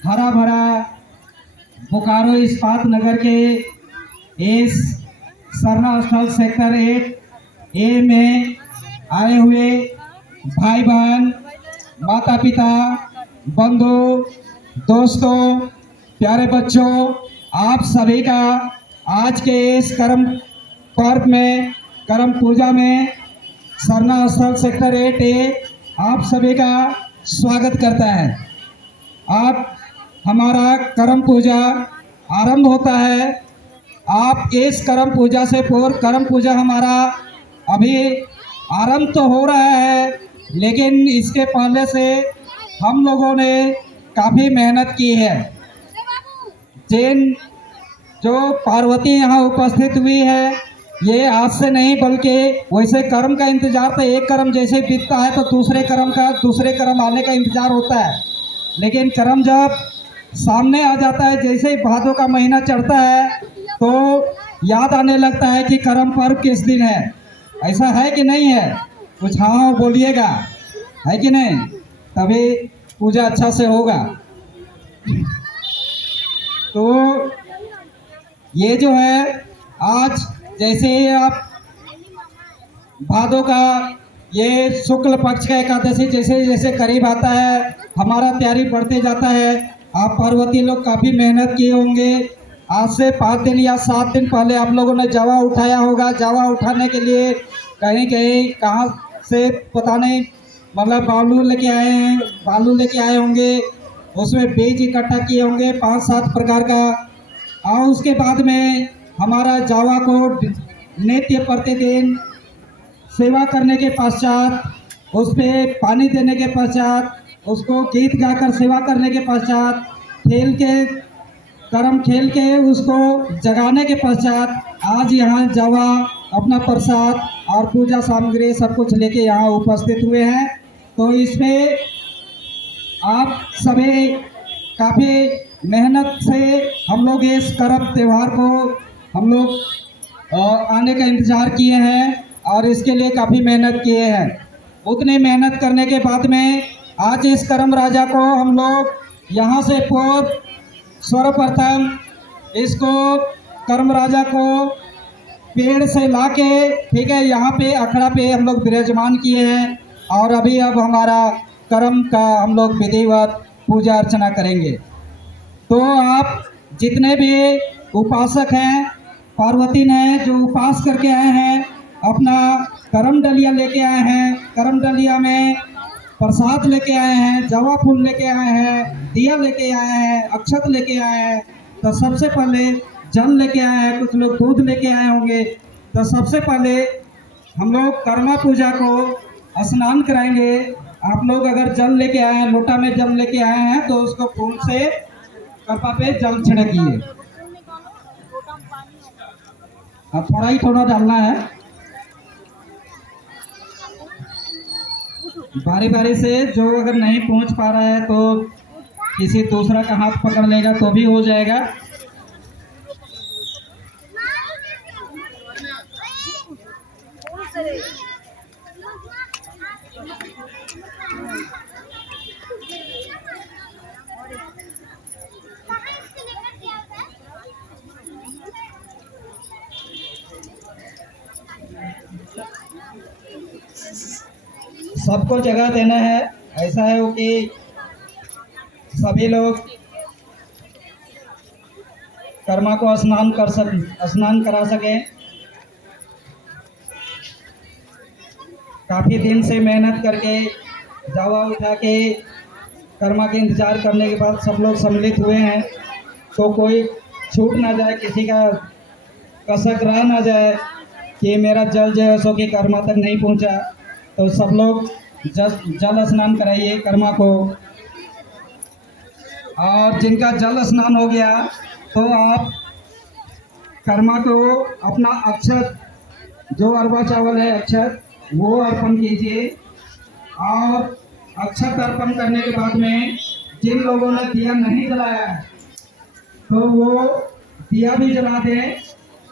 हरा भरा बोकारो इस्पात नगर के इस सरना स्थल सेक्टर 8A में आए हुए भाई बहन, माता पिता, बंधु, दोस्तों, प्यारे बच्चों, आप सभी का आज के इस कर्म पर्व में, कर्म पूजा में सरना स्थल सेक्टर 8A आप सभी का स्वागत करता है। आप हमारा कर्म पूजा आरंभ होता है। आप इस कर्म पूजा से पूर्व, कर्म पूजा हमारा अभी आरंभ तो हो रहा है, लेकिन इसके पहले से हम लोगों ने काफ़ी मेहनत की है। जो पार्वती यहाँ उपस्थित हुई है, ये आज से नहीं बल्कि वैसे कर्म का इंतजार था। एक कर्म जैसे बीतता है तो दूसरे कर्म आने का इंतजार होता है, लेकिन कर्म जब सामने आ जाता है, जैसे ही भादों का महीना चढ़ता है तो याद आने लगता है कि कर्म पर्व किस दिन है। ऐसा है कि नहीं है? कुछ हाँ बोलिएगा, है कि नहीं? तभी पूजा अच्छा से होगा। तो ये जो है, आज जैसे ही आप भादों का ये शुक्ल पक्ष का एकादशी जैसे जैसे करीब आता है, हमारा तैयारी बढ़ते जाता है। आप पार्वती लोग काफ़ी मेहनत किए होंगे। आज से 5 दिन या 7 दिन पहले आप लोगों ने जावा उठाया होगा। जावा उठाने के लिए कहीं कहीं कहाँ से पता नहीं, मतलब बालू लेके आए होंगे, उसमें बीज इकट्ठा किए होंगे 5-7 प्रकार का। और उसके बाद में हमारा जावा को नित्य प्रतिदिन सेवा करने के पश्चात, उस पर पानी देने के पश्चात, उसको गीत गाकर सेवा करने के पश्चात, खेल के उसको जगाने के पश्चात, आज यहाँ जावा अपना प्रसाद और पूजा सामग्री सब कुछ लेके यहाँ उपस्थित हुए हैं। तो इसमें आप सभी काफ़ी मेहनत से हम लोग इस कर्म त्यौहार को हम लोग आने का इंतज़ार किए हैं और इसके लिए काफ़ी मेहनत किए हैं। उतनी मेहनत करने के बाद में आज इस कर्म राजा को हम लोग यहाँ से पूर्व सर्वप्रथम इसको कर्म राजा को पेड़ से लाके, ठीक है, यहाँ पे अखड़ा पे हम लोग विराजमान किए हैं और अभी अब हमारा कर्म का हम लोग विधिवत पूजा अर्चना करेंगे। तो आप जितने भी उपासक हैं, पार्वती ने जो उपास करके आए हैं, अपना करम डलिया लेके आए हैं, करम डलिया में प्रसाद लेके आए हैं, जवा फूल लेके आए हैं, दिया लेके आए हैं, अक्षत लेके आए हैं। तो सबसे पहले जल लेके आए हैं, कुछ लोग दूध लेके आए होंगे। तो सबसे पहले हम लोग कर्मा पूजा को स्नान कराएंगे। आप लोग अगर जल लेके आए हैं, लोटा में जल लेके आए हैं, तो उसको फूल से कपा पे जल छिड़किए। अब थोड़ा डालना है, बारी बारी से। जो अगर नहीं पहुंच पा रहा है तो किसी दूसरा का हाथ पकड़ लेगा तो भी हो जाएगा। सबको जगह देना है। ऐसा है वो कि सभी लोग कर्मा को स्नान करा सके। काफ़ी दिन से मेहनत करके जावा उठा के कर्मा के इंतजार करने के बाद सब लोग सम्मिलित हुए हैं, तो कोई छूट ना जाए, किसी का कसक रह ना जाए कि मेरा जल जो है सो कि कर्मा तक नहीं पहुंचा। तो सब लोग जल स्नान कराइए कर्मा को। और जिनका जल स्नान हो गया तो आप कर्मा को अपना अक्षत, जो अरवा चावल है अक्षत, वो अर्पण कीजिए। और अक्षत अर्पण करने के बाद में जिन लोगों ने दिया नहीं जलाया है तो वो दिया भी जला दें।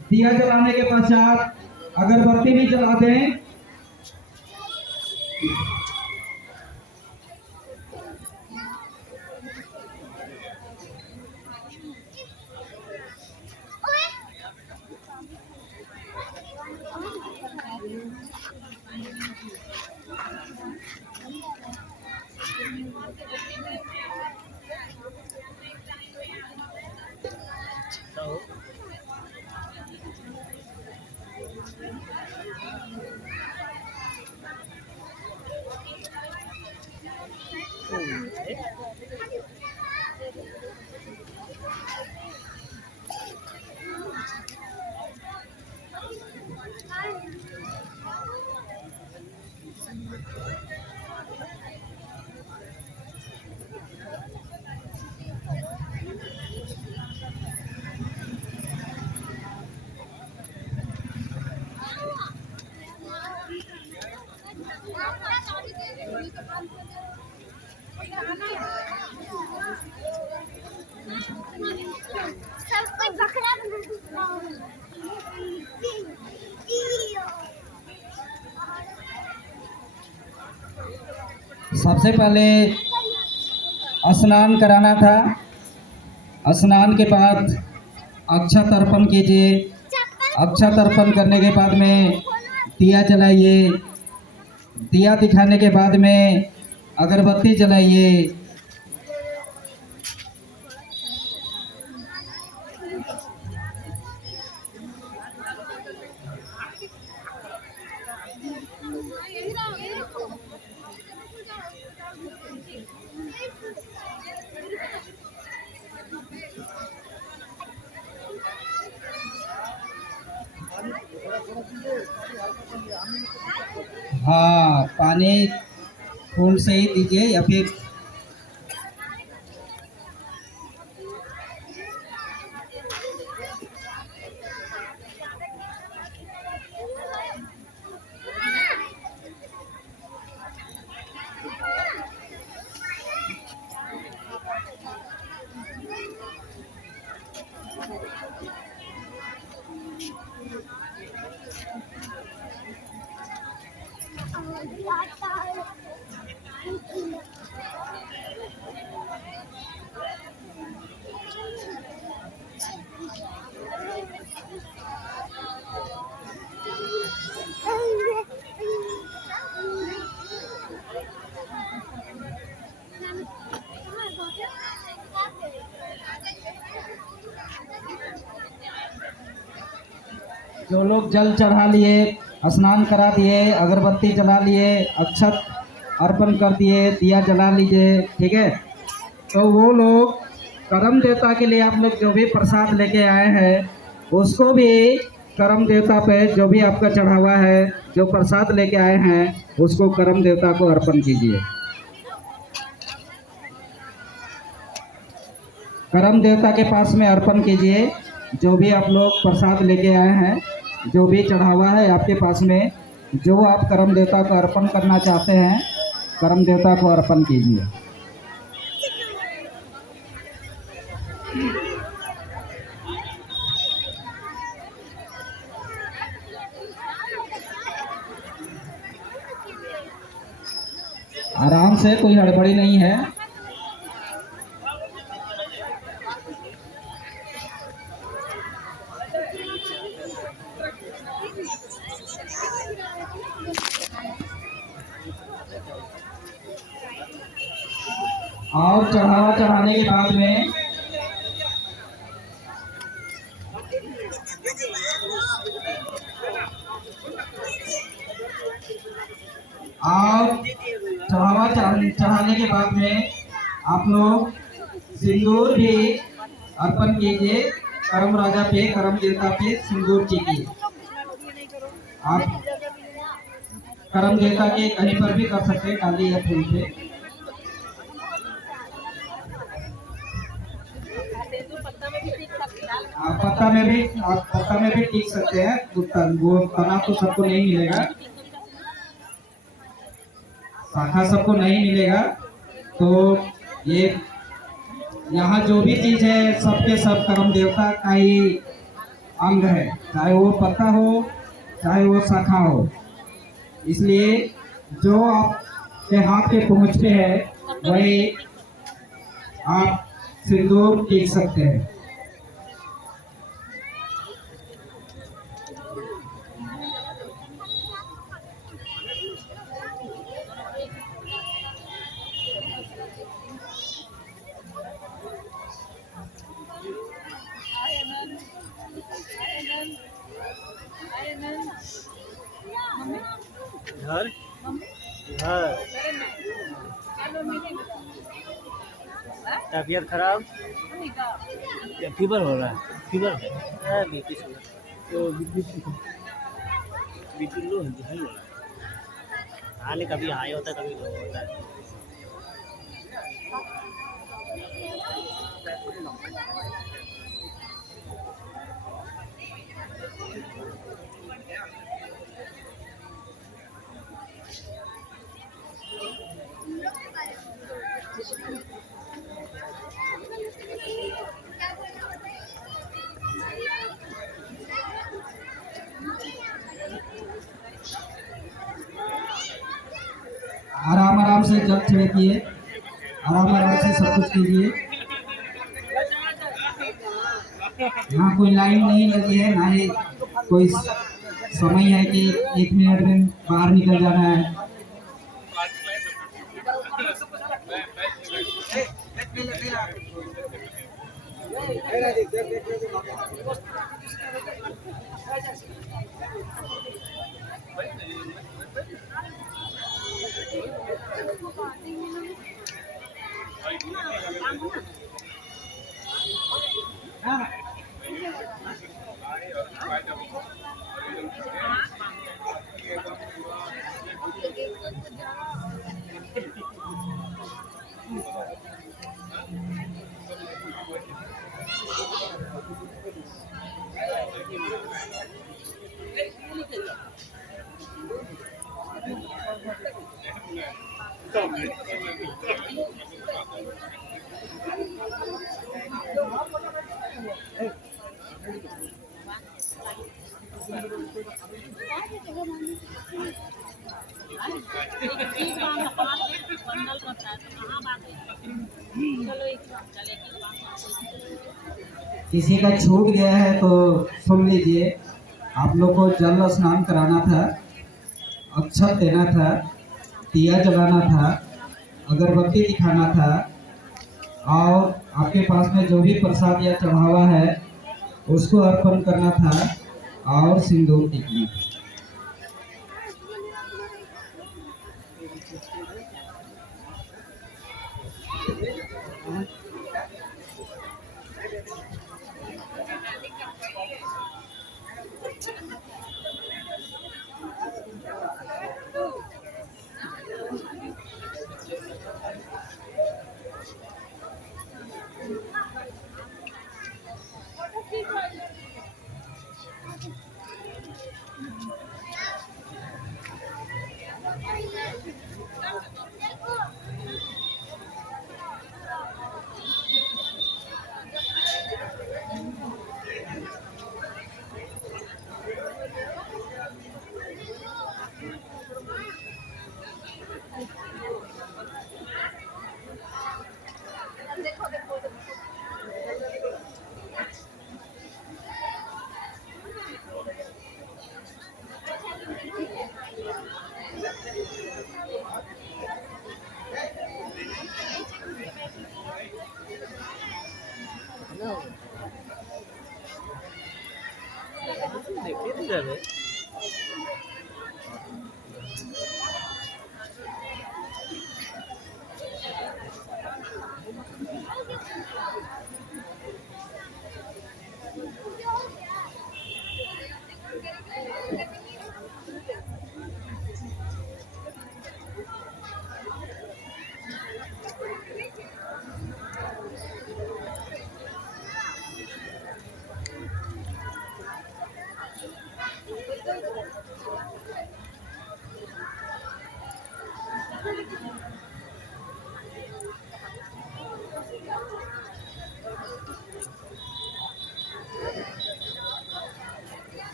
दिया जलाने के पश्चात अगरबत्ती भी जला दें। सब कोई बकरा सबसे पहले स्नान कराना था। स्नान के बाद अक्षत अर्पण कीजिए। अक्षत अर्पण करने के बाद में दिया जलाइए। दिया दिखाने के बाद में अगरबत्ती जलाइए। हाँ, पानी फूल से ही दीजिए या फिर जो लोग जल चढ़ा लिए, स्नान करा दिए, अगरबत्ती जला लिए, अक्षत अर्पण कर दिए, दिया जला लीजिए, ठीक है। तो वो लोग करम देवता के लिए आप लोग जो भी प्रसाद लेके आए हैं उसको भी करम देवता पे जो भी आपका चढ़ावा है, जो प्रसाद लेके आए हैं उसको करम देवता को अर्पण कीजिए। करम देवता के पास में अर्पण कीजिए। जो भी आप लोग प्रसाद लेके आए हैं, जो भी चढ़ावा है आपके पास में, जो आप करम देवता को अर्पण करना चाहते हैं, करम देवता को अर्पण कीजिए। आराम से, कोई हड़बड़ी नहीं है। और चढ़ावा चढ़ाने के बाद में चढ़ाने के बाद में आप लोग सिंदूर भी अर्पण कीजिए। करम राजा पे, करम देवता पे सिंदूर कीजिए। आप करम देवता के कहीं पर भी कर सकते हैं, डाली या फूल पे। आप पत्ता में भी टीक सकते हैं। वो तना तो सबको नहीं मिलेगा, शाखा सबको नहीं मिलेगा। तो ये यहाँ जो भी चीज है सबके सब करम देवता का ही अंग है, चाहे वो पत्ता हो चाहे वो शाखा हो। इसलिए जो आपके हाथ पे पहुँचते हैं वही आप सिंदूर टीक सकते हैं। घर घर तबीयत खराब या फीवर हो रहा है? फीवर है, बीपी तो बीपी लो है। हाल कभी हाई होता है कभी लो होता है। आराम से जल छिड़किए, आराम से सब कुछ कीजिए। यहाँ कोई लाइन नहीं लगी है, ना ही कोई समय है कि 1 मिनट में बाहर निकल जाना है। किसी का छूट गया है तो सुन लीजिए। आप लोग को जल स्नान कराना था, अक्षत देना था, दिया जलाना था, अगरबत्ती दिखाना था, और आपके पास में जो भी प्रसाद या चढ़ावा है उसको अर्पण करना था, और सिंदूर टिकना था। देखिए जावे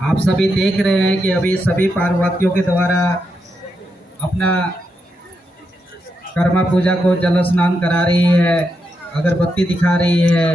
आप सभी देख रहे हैं कि अभी सभी पार्वतियों के द्वारा अपना कर्मा पूजा को जल स्नान करा रही है, अगरबत्ती दिखा रही है।